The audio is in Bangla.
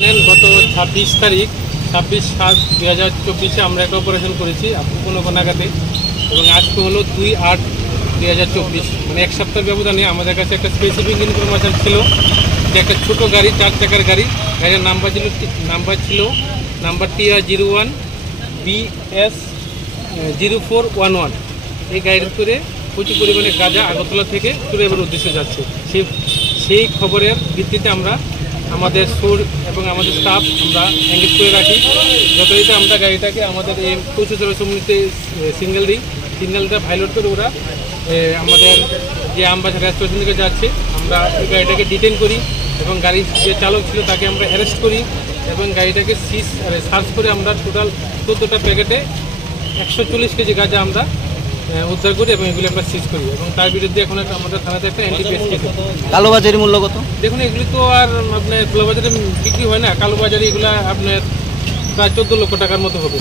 গত 26 তারিখ 26/7/2024 আমরা একটা অপারেশন করেছি পুনকনাগাতে, এবং আজকে হলো 2/8/2024, মানে এক সপ্তাহ ব্যবধানে আমাদের কাছে একটা স্পেসিফিক ইনফরমেশন ছিল যে একটা ছোটো গাড়ি, 4 চাকার গাড়ি, গাড়ির নাম্বার ছিল TR01 BS 0411। এই গাড়ির করে প্রচুর পরিমাণে গাঁজা আগরতলা থেকে চুরাইবার উদ্দেশ্যে যাচ্ছে। সেই খবরের ভিত্তিতে আমরা আমাদের সুর এবং আমাদের স্টাফ আমরা এঙ্গেজ করে রাখি। যথারীতি আমরা গাড়িটাকে আমাদের এই প্রচুর সমিতিতে সিগন্যালটা ভাইলোড করে ওরা আমাদের যে আমবাজার রেস্টুরেন্ট থেকে যাচ্ছে, আমরা এই গাড়িটাকে ডিটেন করি এবং গাড়ির যে চালক ছিল তাকে আমরা অ্যারেস্ট করি এবং গাড়িটাকে সার্চ করে আমরা টোটাল 14টা প্যাকেটে 140 কেজি গাঁজা আমরা উদ্ধার করি এবং এগুলি আমরা সিজ করি, এবং তার বিরুদ্ধে এখন আমাদের থানাতে একটা এনডিপিএস কেস। কালোবাজারি মূল্য কত? দেখুন, এগুলি তো আর আপনার খোলাবাজারে বিক্রি হয় না, কালোবাজারি এগুলো আপনার প্রায় 14 লক্ষ টাকার মতো হবে।